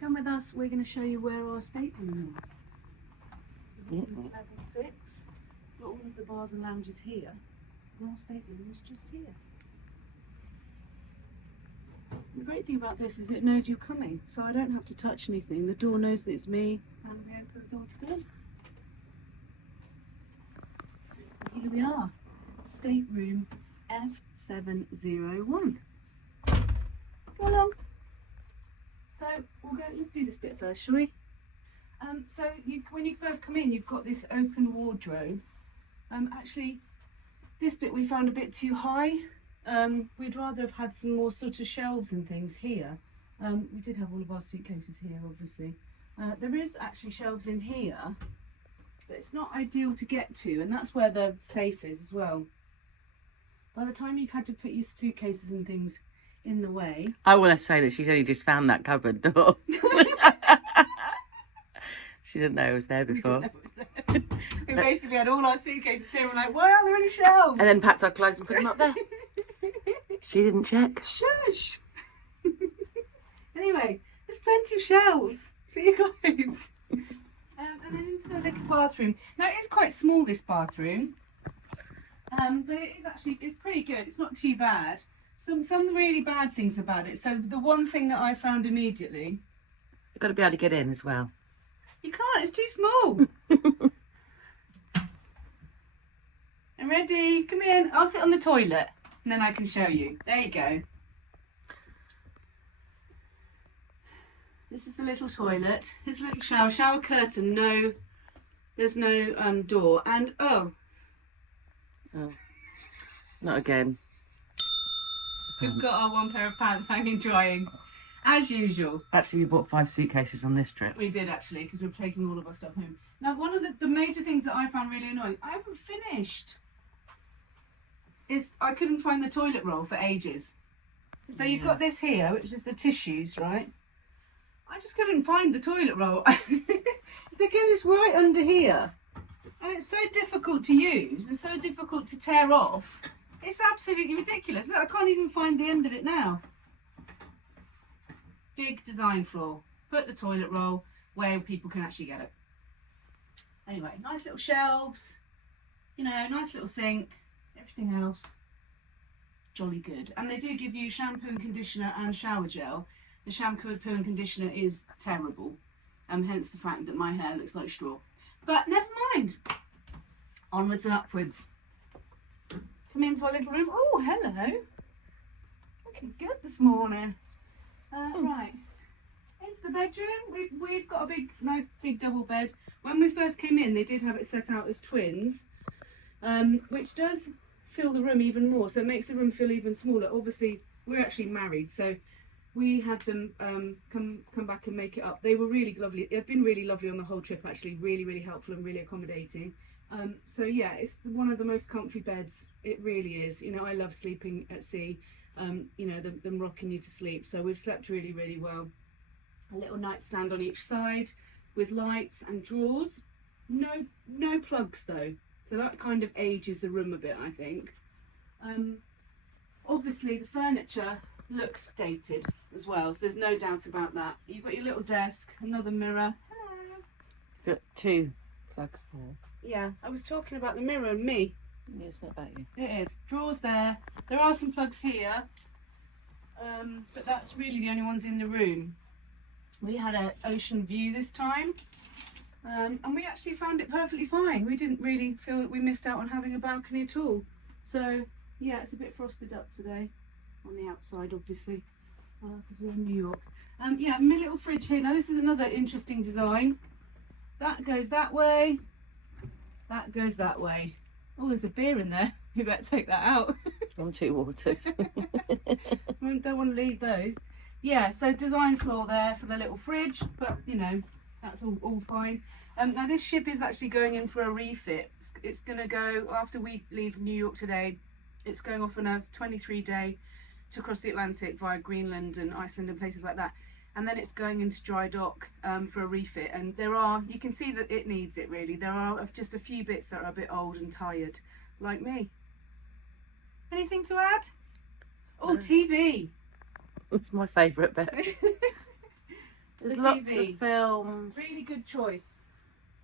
Come with us, we're going to show you where our stateroom is. So this is level 6. Got all of the bars and lounges here. And our stateroom is just here. The great thing about this is it knows you're coming, so I don't have to touch anything. The door knows that it's me, and we open the door to go in. And here we are, stateroom F701. Go along. So we'll go. Let's do this bit first, shall we? So when you first come in, you've got this open wardrobe. Actually, this bit we found a bit too high. We'd rather have had some more sort of shelves and things here. We did have all of our suitcases here, obviously. There is actually shelves in here, but it's not ideal to get to, and that's where the safe is as well. By the time you've had to put your suitcases and things in the way. I want to say that she's only just found that cupboard door. She didn't know it was there before. We basically had all our suitcases here and we're like, why aren't there any shelves? And then packed our clothes and put them up there. She didn't check. Shush! Anyway, there's plenty of shelves for your clothes. And then into the little bathroom. Now it is quite small, this bathroom. But it is actually, it's pretty good. It's not too bad. Some really bad things about it. So the one thing that I found immediately. You've got to be able to get in as well. You can't, it's too small. I'm ready, come in. I'll sit on the toilet and then I can show you. There you go. This is the little toilet. This little shower curtain. No, there's no door. And oh, not again. We've got our one pair of pants hanging drying, as usual. Actually, we bought 5 suitcases on this trip. We did actually, because we're taking all of our stuff home. Now, one of the major things that I found really annoying, I haven't finished, is I couldn't find the toilet roll for ages. So you've got this here, which is the tissues, right? I just couldn't find the toilet roll. It's because it's right under here. And it's so difficult to use and so difficult to tear off. It's absolutely ridiculous. Look, I can't even find the end of it now. Big design flaw. Put the toilet roll where people can actually get it. Anyway, nice little shelves. You know, nice little sink. Everything else, jolly good. And they do give you shampoo and conditioner and shower gel. The shampoo and conditioner is terrible. Hence the fact that my hair looks like straw. But never mind. Onwards and upwards. Come into our little room. Oh, hello. Looking good this morning. Right. Into the bedroom. We've got a nice big double bed. When we first came in, they did have it set out as twins, which does fill the room even more. So it makes the room feel even smaller. Obviously, we're actually married, so we had them come back and make it up. They were really lovely. They've been really lovely on the whole trip, actually. Really, really helpful and really accommodating. So yeah, it's one of the most comfy beds. It really is. You know, I love sleeping at sea. You know, them rocking you to sleep. So we've slept really, really well. A little nightstand on each side with lights and drawers. No plugs though. So that kind of ages the room a bit, I think. Obviously the furniture looks dated as well, so there's no doubt about that. You've got your little desk, another mirror. Hello. Got 2 plugs there. Yeah, I was talking about the mirror and me. Yeah, it's not about you. It is. Drawers there. There are some plugs here, but that's really the only ones in the room. We had an ocean view this time, and we actually found it perfectly fine. We didn't really feel that we missed out on having a balcony at all. So yeah, it's a bit frosted up today on the outside, obviously, because we're in New York. Yeah, my little fridge here. Now this is another interesting design. That goes that way. That goes that way. Oh, there's a beer in there. You better take that out. On 2 waters. Don't want to leave those. Yeah, so design flaw there for the little fridge, but you know, that's all fine. Now this ship is actually going in for a refit. It's going to go, after we leave New York today, it's going off on a 23-day to cross the Atlantic via Greenland and Iceland and places like that. And then it's going into dry dock for a refit. And you can see that it needs it really. There are just a few bits that are a bit old and tired, like me. Anything to add? Oh, TV. It's my favourite bit. There's The lots TV. of films. Really good choice.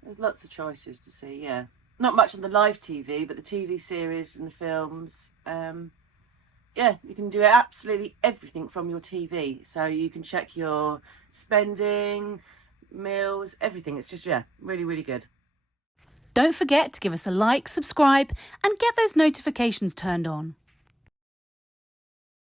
There's lots of choices to see, yeah. Not much on the live TV, but the TV series and the films. Yeah, you can do absolutely everything from your TV. So you can check your spending, meals, everything. It's just, yeah, really, really good. Don't forget to give us a like, subscribe, and get those notifications turned on.